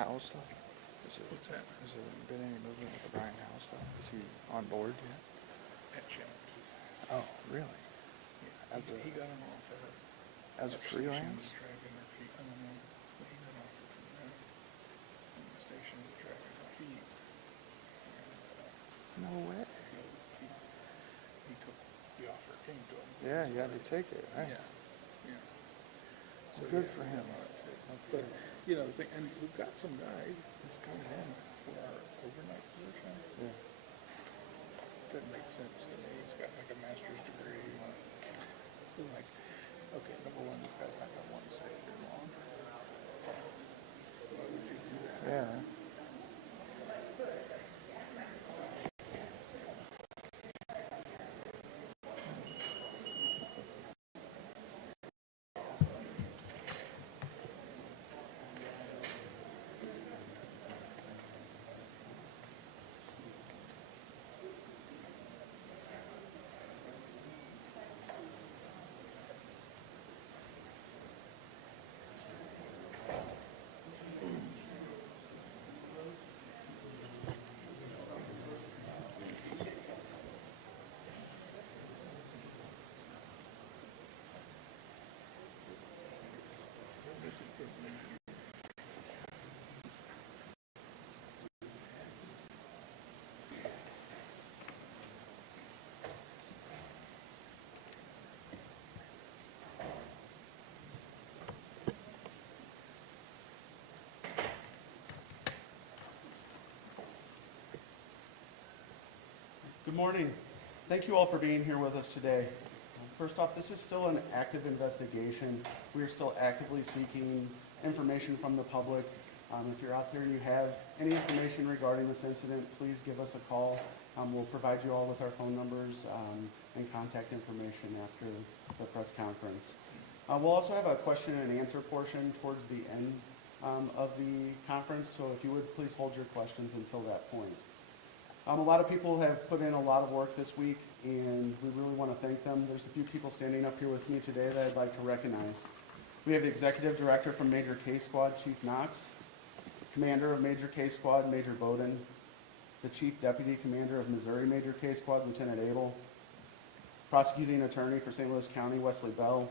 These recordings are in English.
Howell stuff? What's that? Has there been any movement with the Brian Howell stuff? Is he on board yet? At Channel 2. Oh, really? Yeah, As he a got him off as a freelance? dragging their feet. I don't know. But he got off from there. And the station was dragging their feet. And, No way. so he took the offer came to him. Yeah, you had to take it, right? Yeah. Yeah. So good for him. But, you know, and we've got some guy who's coming in for our overnight position. Yeah. Doesn't make sense to me. He's got like a master's degree. I'm like, okay, number one, this guy's not going to want to stay here long. Why would you do that? Yeah. Good morning. Thank you all for being here with us today. First off, this is still an active investigation. We are still actively seeking information from the public. If you're out there and you have any information regarding this incident, please give us a call. We'll provide you all with our phone numbers and contact information after the press conference. We'll also have a question and answer portion towards the end of the conference, so if you would please hold your questions until that point. A lot of people have put in a lot of work this week, and we really want to thank them. There's a few people standing up here with me today that I'd like to recognize. We have the Executive Director from Major K Squad, Chief Knox, Commander of Major K Squad, Major Bowden, the Chief Deputy Commander of Missouri Major K Squad, Lieutenant Abel, Prosecuting Attorney for St. Louis County, Wesley Bell,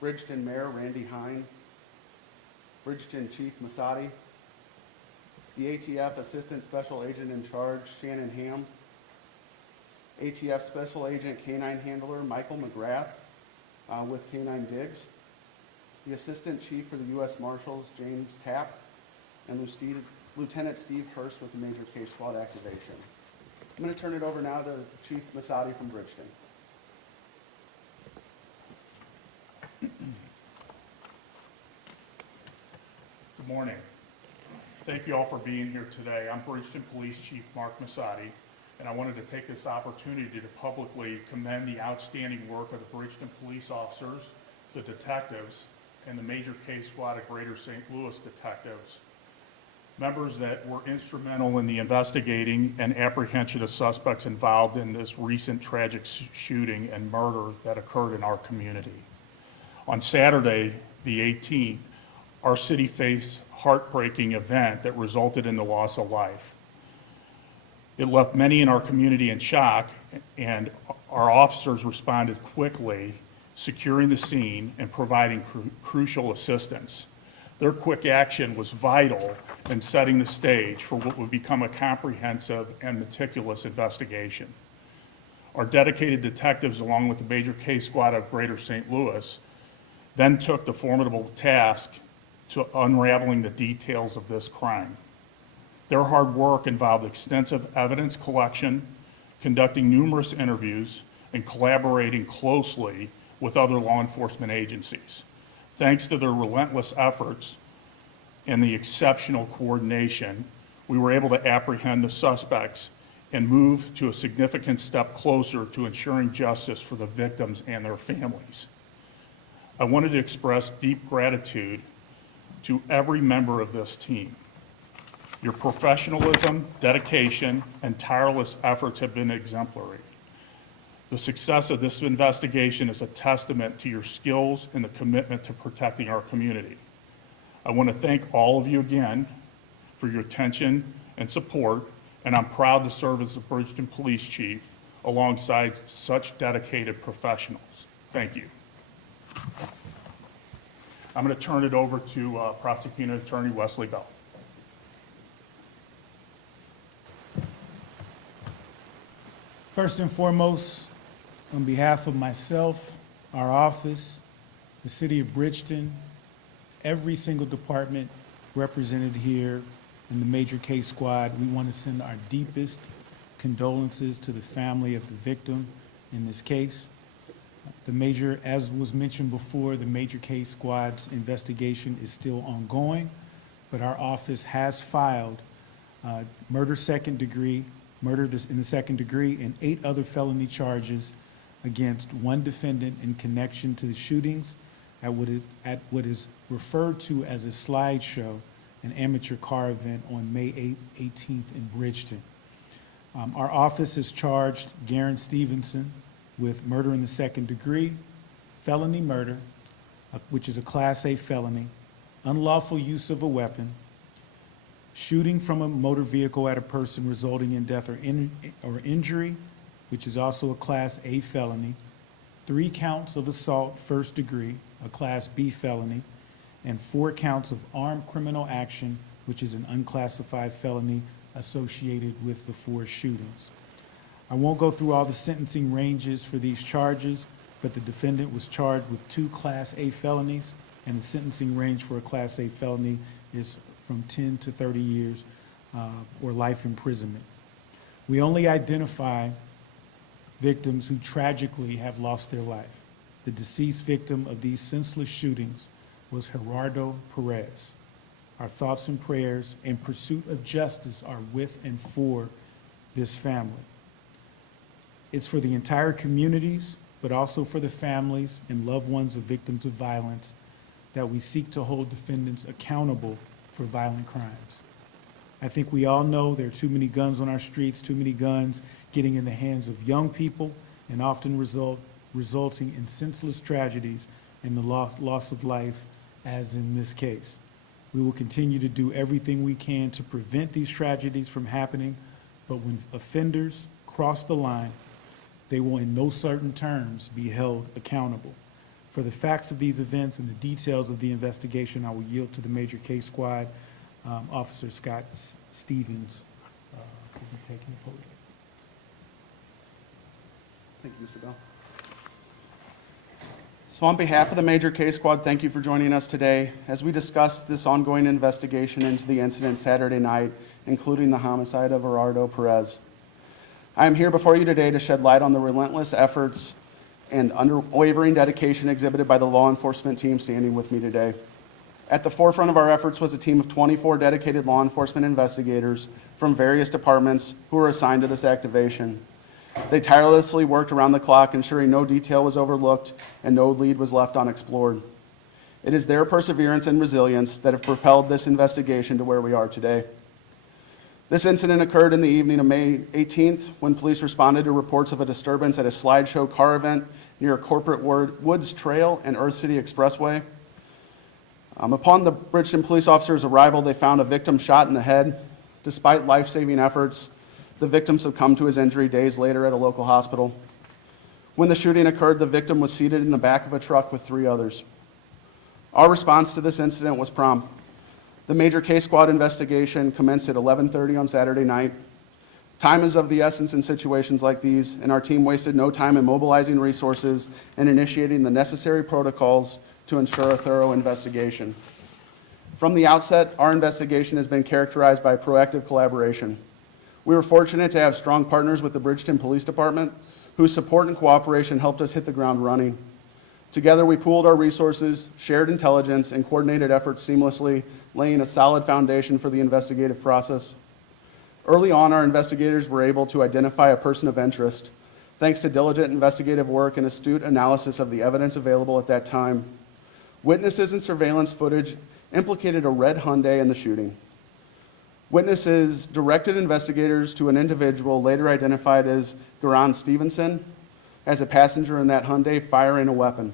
Bridgeton Mayor, Randy Hine, Bridgeton Chief Masadi, the ATF Assistant Special Agent in Charge, Shannon Ham, ATF Special Agent Canine Handler, Michael McGrath, with Canine Diggs, the Assistant Chief for the U.S. Marshals, James Tapp, and Lieutenant Steve Hurst with the Major K Squad activation. I'm going to turn it over now to Chief Masadi from Bridgeton. Good morning. Thank you all for being here today. I'm Bridgeton Police Chief Mark Masadi, and I wanted to take this opportunity to publicly commend the outstanding work of the Bridgeton police officers, the detectives, and the Major K Squad of Greater St. Louis detectives, members that were instrumental in the investigating and apprehension of suspects involved in this recent tragic shooting and murder that occurred in our community. On Saturday, the 18th, our city faced heartbreaking event that resulted in the loss of life. It left many in our community in shock, and our officers responded quickly, securing the scene and providing crucial assistance. Their quick action was vital in setting the stage for what would become a comprehensive and meticulous investigation. Our dedicated detectives, along with the Major K Squad of Greater St. Louis, then took the formidable task to unraveling the details of this crime. Their hard work involved extensive evidence collection, conducting numerous interviews, and collaborating closely with other law enforcement agencies. Thanks to their relentless efforts and the exceptional coordination, we were able to apprehend the suspects and move to a significant step closer to ensuring justice for the victims and their families. I wanted to express deep gratitude to every member of this team. Your professionalism, dedication, and tireless efforts have been exemplary. The success of this investigation is a testament to your skills and the commitment to protecting our community. I want to thank all of you again for your attention and support, and I'm proud to serve as the Bridgeton Police Chief alongside such dedicated professionals. Thank you. I'm going to turn it over to Prosecuting Attorney Wesley Bell. First and foremost, on behalf of myself, our office, the city of Bridgeton, every single department represented here in the Major Case Squad, we want to send our deepest condolences to the family of the victim in this case. As was mentioned before, the Major Case Squad's investigation is still ongoing, but our office has filed murder in the second degree, and 8 other felony charges against one defendant in connection to the shootings at what is referred to as a slideshow, an amateur car event on May 18th in Bridgeton. Our office has charged Garen Stevenson with murder in the second degree, felony murder, which is a Class A felony, unlawful use of a weapon, shooting from a motor vehicle at a person resulting in death or injury, which is also a Class A felony, 3 counts of assault first degree, a Class B felony, and 4 counts of armed criminal action, which is an unclassified felony associated with the 4 shootings. I won't go through all the sentencing ranges for these charges, but the defendant was charged with 2 Class A felonies, and the sentencing range for a Class A felony is from 10 to 30 years or life imprisonment. We only identify victims who tragically have lost their life. The deceased victim of these senseless shootings was Gerardo Perez. Our thoughts and prayers in pursuit of justice are with and for this family. It's for the entire communities, but also for the families and loved ones of victims of violence that we seek to hold defendants accountable for violent crimes. I think we all know there are too many guns on our streets, too many guns getting in the hands of young people, and often resulting in senseless tragedies and the loss of life, as in this case. We will continue to do everything we can to prevent these tragedies from happening, but when offenders cross the line, they will in no certain terms be held accountable. For the facts of these events and the details of the investigation, I will yield to the Major Case Squad, Officer Scott Stevens, will be taking the podium. Thank you, Mr. Bell. So on behalf of the Major Case Squad, thank you for joining us today as we discussed this ongoing investigation into the incident Saturday night, including the homicide of Gerardo Perez. I am here before you today to shed light on the relentless efforts and unwavering dedication exhibited by the law enforcement team standing with me today. At the forefront of our efforts was a team of 24 dedicated law enforcement investigators from various departments who were assigned to this activation. They tirelessly worked around the clock, ensuring no detail was overlooked and no lead was left unexplored. It is their perseverance and resilience that have propelled this investigation to where we are today. This incident occurred in the evening of May 18th when police responded to reports of a disturbance at a slideshow car event near Corporate Woods Trail and Earth City Expressway. Upon the Bridgeton police officers' arrival, they found a victim shot in the head. Despite life-saving efforts, the victim succumbed to his injury days later at a local hospital. When the shooting occurred, the victim was seated in the back of a truck with 3 others. Our response to this incident was prompt. The Major Case Squad investigation commenced at 11:30 on Saturday night. Time is of the essence in situations like these, and our team wasted no time in mobilizing resources and initiating the necessary protocols to ensure a thorough investigation. From the outset, our investigation has been characterized by proactive collaboration. We were fortunate to have strong partners with the Bridgeton Police Department, whose support and cooperation helped us hit the ground running. Together, we pooled our resources, shared intelligence, and coordinated efforts seamlessly, laying a solid foundation for the investigative process. Early on, our investigators were able to identify a person of interest, thanks to diligent investigative work and astute analysis of the evidence available at that time. Witnesses and surveillance footage implicated a red Hyundai in the shooting. Witnesses directed investigators to an individual later identified as Garen Stevenson as a passenger in that Hyundai firing a weapon.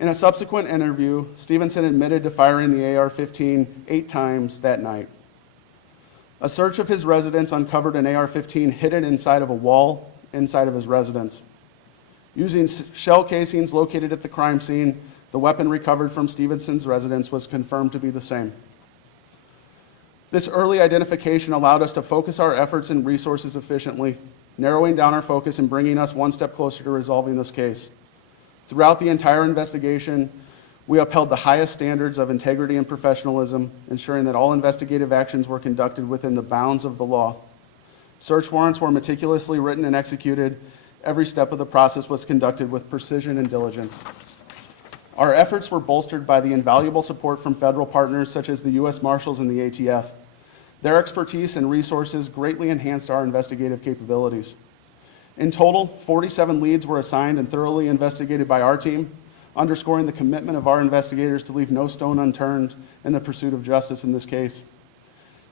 In a subsequent interview, Stevenson admitted to firing the AR-15 8 times that night. A search of his residence uncovered an AR-15 hidden inside of a wall inside of his residence. Using shell casings located at the crime scene, the weapon recovered from Stevenson's residence was confirmed to be the same. This early identification allowed us to focus our efforts and resources efficiently, narrowing down our focus and bringing us one step closer to resolving this case. Throughout the entire investigation, we upheld the highest standards of integrity and professionalism, ensuring that all investigative actions were conducted within the bounds of the law. Search warrants were meticulously written and executed. Every step of the process was conducted with precision and diligence. Our efforts were bolstered by the invaluable support from federal partners such as the U.S. Marshals and the ATF. Their expertise and resources greatly enhanced our investigative capabilities. In total, 47 leads were assigned and thoroughly investigated by our team, underscoring the commitment of our investigators to leave no stone unturned in the pursuit of justice in this case.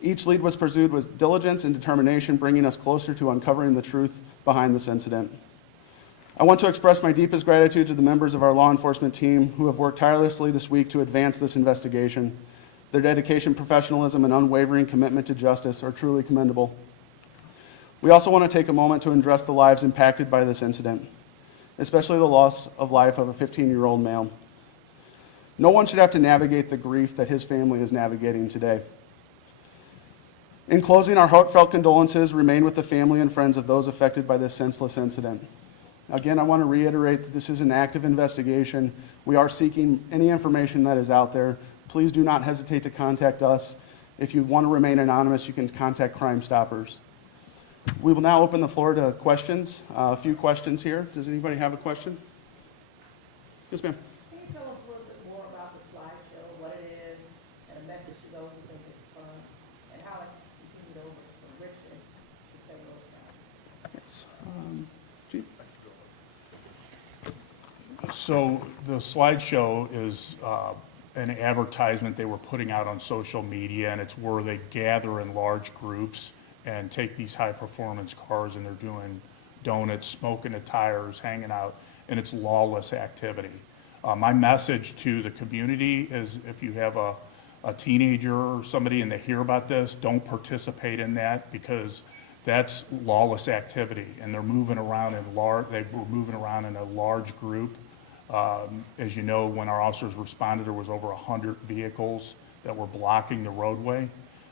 Each lead was pursued with diligence and determination, bringing us closer to uncovering the truth behind this incident. I want to express my deepest gratitude to the members of our law enforcement team who have worked tirelessly this week to advance this investigation. Their dedication, professionalism, and unwavering commitment to justice are truly commendable. We also want to take a moment to address the lives impacted by this incident, especially the loss of life of a 15-year-old male. No one should have to navigate the grief that his family is navigating today. In closing, our heartfelt condolences remain with the family and friends of those affected by this senseless incident. Again, I want to reiterate that this is an active investigation. We are seeking any information that is out there. Please do not hesitate to contact us. If you want to remain anonymous, you can contact Crime Stoppers. We will now open the floor to questions. A few questions here. Does anybody have a question? Yes, ma'am. Can you tell us a little bit more about the slideshow, what it is, and a message to those who think it's fun, and how it continued over from Richmond to St. Louis County? Yes. Chief? So the slideshow is an advertisement they were putting out on social media, and it's where they gather in large groups and take these high-performance cars, and they're doing donuts, smoking the tires, hanging out, and it's lawless activity. My message to the community is if you have a teenager or somebody and they hear about this, don't participate in that, because that's lawless activity, and they're moving around in a large group. As you know, when our officers responded, there was over 100 vehicles that were blocking the roadway.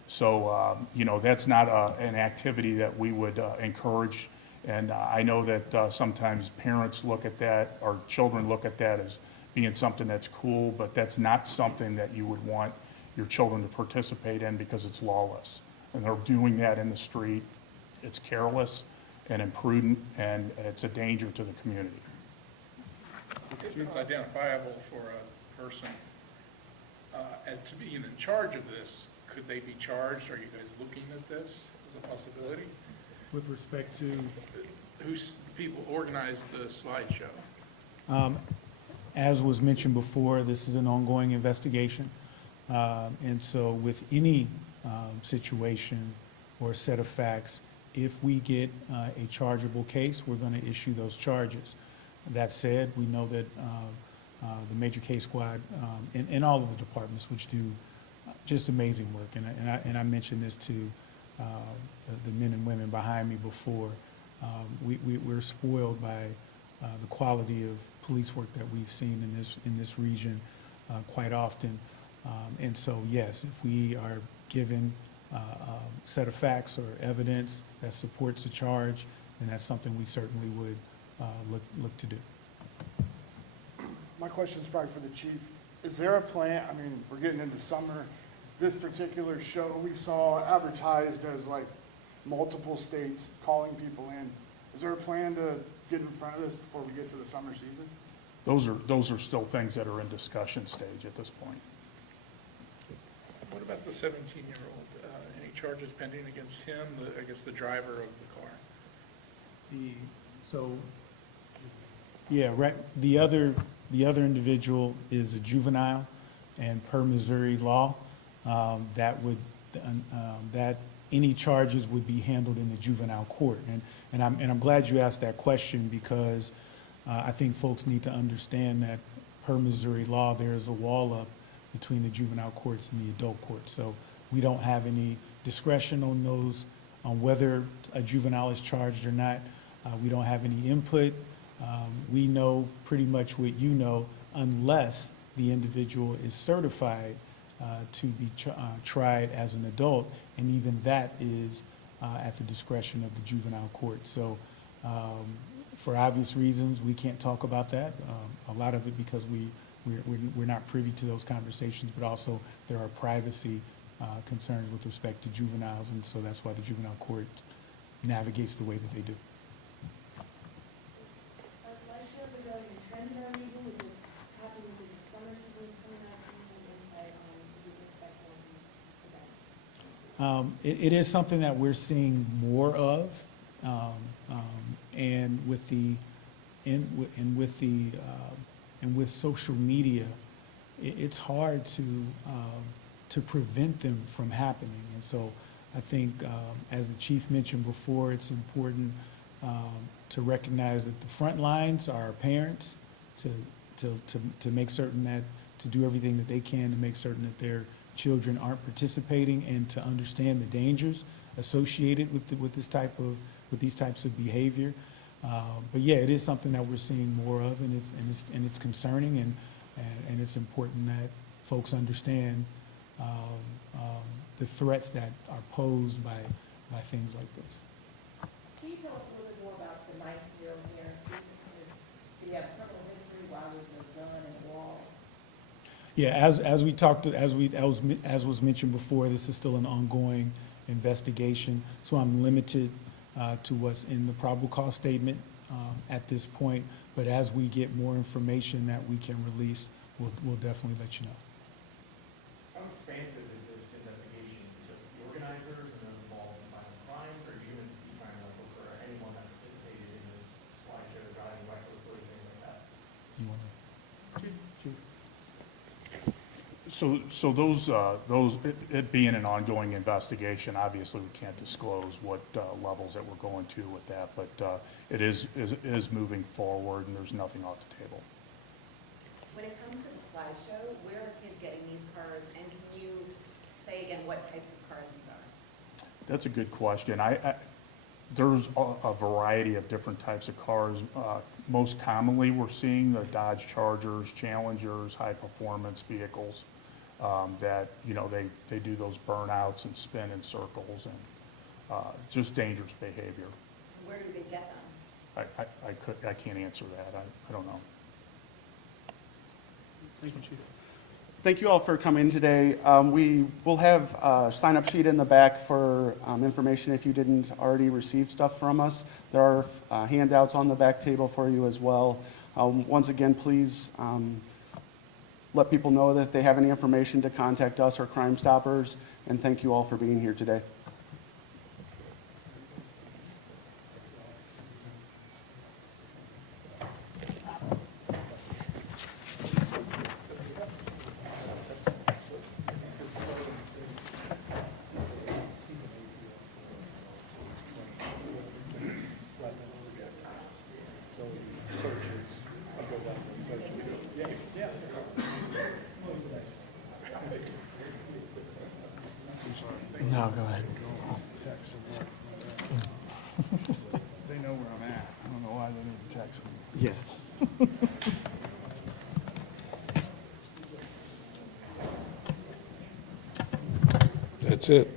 So, that's not an activity that we would encourage. And I know that sometimes parents look at that, or children look at that as being something that's cool, but that's not something that you would want your children to participate in, because it's lawless. And they're doing that in the street. It's careless and imprudent, and it's a danger to the community. If it's identifiable for a person, and to be in charge of this, could they be charged? Are you guys looking at this as a possibility? With respect to, Who's the people organized the slideshow? as was mentioned before, this is an ongoing investigation. And so with any situation or set of facts, if we get a chargeable case, we're going to issue those charges. That said, we know that the Major Case Squad and all of the departments, which do just amazing work, and I mentioned this to the men and women behind me before, we're spoiled by the quality of police work that we've seen in this region quite often. And so, yes, if we are given a set of facts or evidence that supports a charge, then that's something we certainly would look to do. My question is probably for the chief. Is there a plan, I mean, we're getting into summer, this particular show we saw advertised as like multiple states calling people in. Is there a plan to get in front of this before we get to the summer season? Those are still things that are in discussion stage at this point. What about the 17-year-old? Any charges pending against him, I guess the driver of the car? The other individual is a juvenile, and per Missouri law, that any charges would be handled in the juvenile court. And I'm glad you asked that question, because I think folks need to understand that per Missouri law, there is a wall up between the juvenile courts and the adult courts. So we don't have any discretion on those, on whether a juvenile is charged or not. We don't have any input. We know pretty much what you know, unless the individual is certified to be tried as an adult, and even that is at the discretion of the juvenile court. So for obvious reasons, we can't talk about that. A lot of it because we're not privy to those conversations, but also there are privacy concerns with respect to juveniles, and so that's why the juvenile court navigates the way that they do. Slideshow regarding the trend in our region, we just happened with the summer siblings coming out, any insight on what we expect on these events? It is something that we're seeing more of, and with social media, it's hard to prevent them from happening. And so I think, as the chief mentioned before, it's important to recognize that the front lines are our parents, to make certain that, to do everything that they can to make certain that their children aren't participating, and to understand the dangers associated with these types of behavior. But yeah, it is something that we're seeing more of, and it's concerning, and it's important that folks understand the threats that are posed by things like this. Can you tell us a little bit more about the 9-year-old here? Did he have criminal history? Why was there a gun and a wall? Yeah, as was mentioned before, this is still an ongoing investigation, so I'm limited to what's in the probable cause statement at this point. But as we get more information that we can release, we'll definitely let you know. How expansive is this investigation? Just the organizers and those involved in violent crimes, or are you going to be trying to look for anyone that participated in this slideshow, driving recklessly, things like that? You wanna- So those, it being an ongoing investigation, obviously we can't disclose what levels that we're going to with that, but it is moving forward, and there's nothing off the table. When it comes to the slideshow, where are kids getting these cars, and can you say again what types of cars these are? That's a good question. There's a variety of different types of cars. Most commonly, we're seeing the Dodge Chargers, Challengers, high-performance vehicles that, they do those burnouts and spin in circles, and just dangerous behavior. Where do they get them? I can't answer that. I don't know. Thank you, Chief. Thank you all for coming today. We will have a sign-up sheet in the back for information if you didn't already receive stuff from us. There are handouts on the back table for you as well. Once again, please let people know that if they have any information to contact us or Crime Stoppers, and thank you all for being here today. No, go ahead. They know where I'm at. I don't know why they need to text me. Yes. That's it.